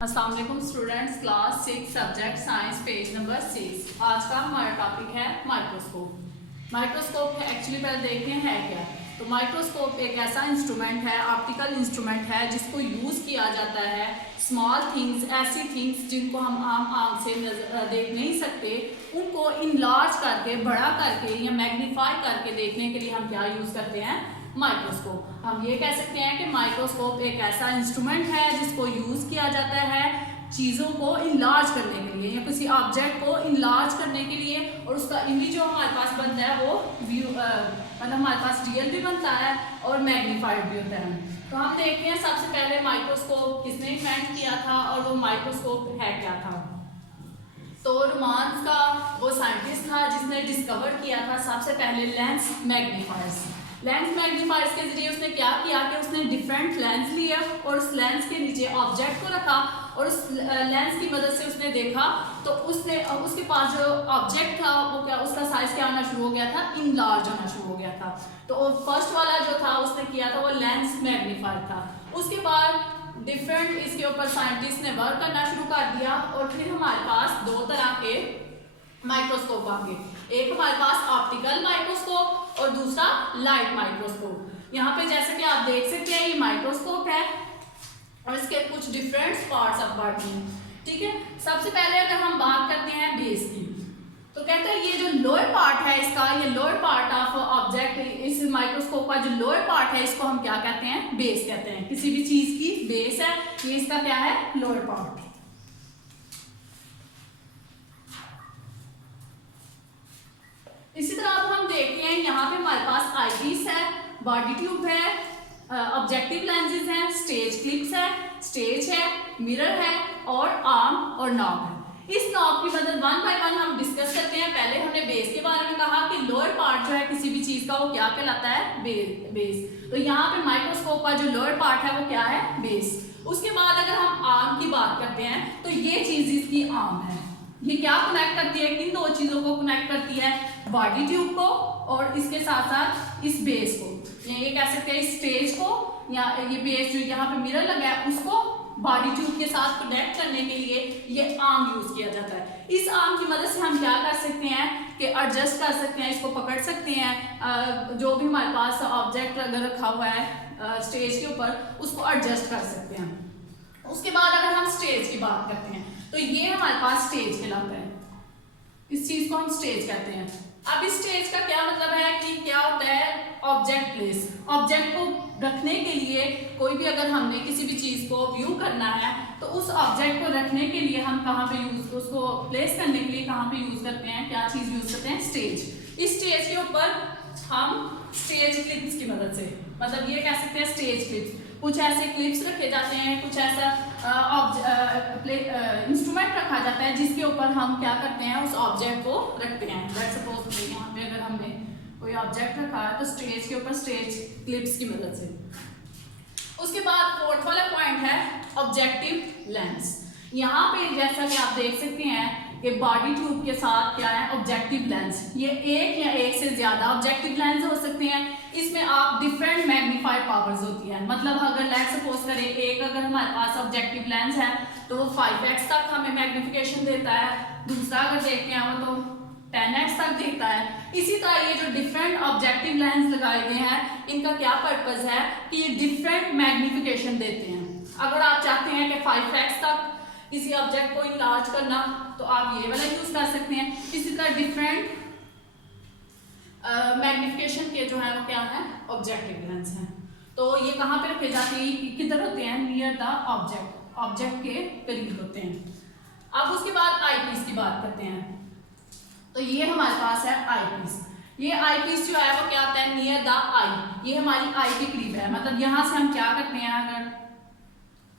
अस्सलाम वालेकुम students, class 6 subject science, page number 6। आज का हमारा टॉपिक है माइक्रोस्कोप। माइक्रोस्कोप एक्चुअली पहले देखते हैं है क्या। तो माइक्रोस्कोप एक ऐसा इंस्ट्रूमेंट है, ऑप्टिकल इंस्ट्रूमेंट है, जिसको यूज़ किया जाता है स्मॉल थिंग्स, ऐसी थिंग्स जिनको हम आम आँख से देख नहीं सकते, उनको इनलार्ज करके, बड़ा करके या मैग्नीफाई करके देखने के लिए हम क्या यूज़ करते हैं, माइक्रोस्कोप। हम ये कह सकते हैं कि माइक्रोस्कोप एक ऐसा इंस्ट्रूमेंट है जिसको यूज किया जाता है चीज़ों को इनलार्ज करने के लिए या किसी ऑब्जेक्ट को इनलार्ज करने के लिए, और उसका इमेज जो हमारे पास बनता है वो व्यू मतलब हमारे पास रियल भी बनता है और मैग्नीफाइड भी होता है। तो हम देखते हैं सबसे पहले माइक्रोस्कोप किसने इन्वेंट किया था और वो माइक्रोस्कोप है क्या था। तो रोमांस का वो साइंटिस्ट था जिसने डिस्कवर किया था सबसे पहले लेंस मैग्नीफायर्स। लेंस मैग्नीफायर्स के जरिए उसने क्या किया कि उसने डिफरेंट लेंस लिए और उस लेंस के नीचे ऑब्जेक्ट को रखा और उस लेंस की मदद से उसने देखा तो उसके पास जो ऑब्जेक्ट था वो क्या, उसका साइज क्या होना शुरू हो गया था, इनलार्ज होना शुरू हो गया था। तो फर्स्ट वाला जो था उसने किया था वो लेंस मैग्नीफायर था। उसके बाद डिफरेंट इसके ऊपर साइंटिस्ट ने वर्क करना शुरू कर दिया और फिर हमारे पास दो तरह के माइक्रोस्कोप आ गए। एक हमारे पास ऑप्टिकल माइक्रोस्कोप और दूसरा लाइट माइक्रोस्कोप। यहाँ पे जैसे कि आप देख सकते हैं ये माइक्रोस्कोप है और इसके कुछ डिफरेंट पार्ट्स अब बांटे हैं, ठीक है। सबसे पहले अगर हम बात करते हैं बेस की, तो कहते हैं ये जो लोअर पार्ट है इसका, ये लोअर पार्ट ऑफ ऑब्जेक्ट, इस माइक्रोस्कोप का जो लोअर पार्ट है इसको हम क्या कहते हैं, बेस कहते हैं। किसी भी चीज की बेस है, ये इसका क्या है, लोअर पार्ट। इसी तरह अब हम देखते हैं यहाँ पे हमारे पास आईपीस है, बॉडी ट्यूब है, ऑब्जेक्टिव लेंसेज हैं, स्टेज क्लिप्स है, स्टेज है, मिरर है और आर्म और नॉब है। इस नॉब की मदद वन बाय वन हम डिस्कस करते हैं। पहले हमने बेस के बारे में कहा कि लोअर पार्ट जो है किसी भी चीज का वो क्या कहलाता है, बेस। तो यहाँ पे माइक्रोस्कोप का जो लोअर पार्ट है वो क्या है, बेस। उसके बाद अगर हम आर्म की बात करते हैं तो ये चीज इसकी आर्म है। ये क्या कनेक्ट करती है, किन दो चीजों को कनेक्ट करती है, बॉडी ट्यूब को और इसके साथ साथ इस बेस को, या ये कह सकते हैं इस स्टेज को, या ये बेस जो यहाँ पे मिरर लगा है उसको बॉडी ट्यूब के साथ कनेक्ट करने के लिए ये आर्म यूज किया जाता है। इस आर्म की मदद से हम क्या कर सकते हैं कि एडजस्ट कर सकते हैं, इसको पकड़ सकते हैं, जो भी हमारे पास ऑब्जेक्ट अगर रखा हुआ है स्टेज के ऊपर उसको एडजस्ट कर सकते हैं। उसके बाद अगर हम स्टेज की बात करते हैं तो ये हमारे पास स्टेज कहलाता है, इस चीज को हम स्टेज कहते हैं। अब इस स्टेज का क्या मतलब है कि क्या होता है, ऑब्जेक्ट प्लेस। ऑब्जेक्ट को रखने के लिए कोई भी अगर हमने किसी भी चीज को व्यू करना है तो उस ऑब्जेक्ट को रखने के लिए हम कहाँ पे यूज, उसको प्लेस करने के लिए कहाँ पे यूज करते हैं, क्या चीज यूज करते हैं, स्टेज। इस स्टेज के ऊपर हम स्टेज क्लिप्स की मदद से, मतलब ये कह सकते हैं स्टेज क्लिप्स, कुछ ऐसे क्लिप्स रखे जाते हैं, कुछ ऐसा इंस्ट्रूमेंट रखा जाता है जिसके ऊपर हम क्या करते हैं, उस ऑब्जेक्ट को रखते हैं। लेट्स सपोज यहाँ पे अगर हमने कोई ऑब्जेक्ट रखा है तो स्टेज के ऊपर स्टेज क्लिप्स की मदद से। उसके बाद फोर्थ वाला पॉइंट है ऑब्जेक्टिव लेंस। यहाँ पे जैसा कि आप देख सकते हैं कि बॉडी ट्यूब के साथ क्या है, ऑब्जेक्टिव लेंस। ये एक या एक से ज्यादा ऑब्जेक्टिव लेंस हो सकते हैं। इसमें आप डिफरेंट मैग्नीफाइड पावर्स होती है, मतलब अगर लेट्स सपोज करें एक अगर हमारे पास ऑब्जेक्टिव लेंस है तो वो 5x तक हमें मैग्निफिकेशन देता है, दूसरा अगर देखते हैं वो तो 10x तक देता है। इसी तरह ये जो डिफरेंट ऑब्जेक्टिव लेंस लगाए गए हैं इनका क्या पर्पज है कि ये डिफरेंट मैग्निफिकेशन देते हैं। अगर आप चाहते हैं कि 5x तक किसी ऑब्जेक्ट को इनलार्ज करना तो आप ये वाला यूज कर सकते हैं। इसी तरह डिफरेंट मैग्निफिकेशन के जो है वो क्या है, ऑब्जेक्टिव लेंस हैं। तो ये कहाँ पे रखे जाते हैं, किधर होते हैं, नियर द ऑब्जेक्ट, ऑब्जेक्ट के करीब होते हैं। अब उसके बाद आईपीस की बात करते हैं। तो ये हमारे पास है आईपीस। ये आईपीस जो है वो क्या होता है, नियर द आई, ये हमारी आई के करीब है। मतलब यहाँ से हम क्या करते हैं, अगर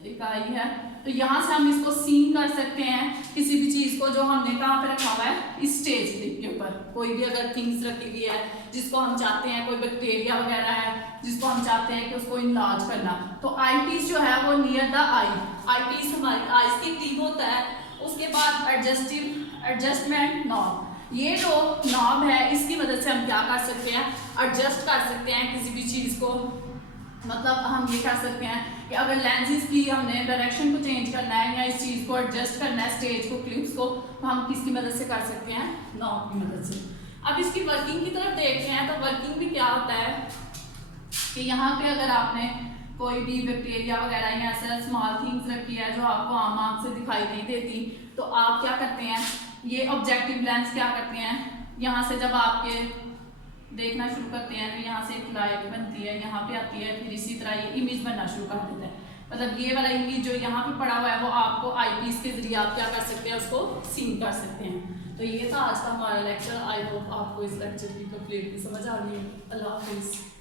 एक आई है तो यहाँ से हम इसको सीन कर सकते हैं, किसी भी चीज को जो हमने कहाँ पे रखा हुआ है, इस स्टेज क्लिप के ऊपर। कोई भी अगर थिंग्स रखी हुई है जिसको हम चाहते हैं, कोई बैक्टीरिया वगैरह है जिसको हम चाहते हैं कि उसको इनलार्ज करना, तो आईपीस जो है वो नियर द आई, आईपीस हमारी आईज के करीब होता है। उसके बाद एडजस्टमेंट नॉब, ये जो नॉब है इसकी मदद से हम क्या कर सकते हैं, एडजस्ट कर सकते हैं किसी भी चीज को। मतलब हम ये कर सकते हैं कि अगर लेंसेज की हमने डायरेक्शन को चेंज करना है या इस चीज़ को एडजस्ट करना है स्टेज को, क्लिप्स को, तो हम किसकी मदद से कर सकते हैं? नॉब की मदद से। अब इसकी वर्किंग की तरफ देखते हैं तो वर्किंग भी क्या होता है कि यहाँ पे अगर आपने कोई भी बैक्टीरिया वगैरह या ऐसा स्मॉल थिंग्स रखी है जो आपको आम आँख से दिखाई नहीं देती, तो आप क्या करते हैं, ये ऑब्जेक्टिव लेंस क्या करते हैं, यहाँ से जब आपके देखना शुरू करते हैं तो यहाँ से एक लाइट बनती है, यहाँ पे आती है, फिर इसी तरह ये इमेज बनना शुरू कर देता है। मतलब ये वाला इमेज जो यहाँ पे पड़ा हुआ है वो आपको आईपीस के जरिए आप क्या कर सकते हैं, उसको सीन कर सकते हैं। तो ये था आज का हमारा लेक्चर। आई होप आपको इस लेक्चर की कंप्लीटली समझ आ गई है। अल्लाह हाफिज़।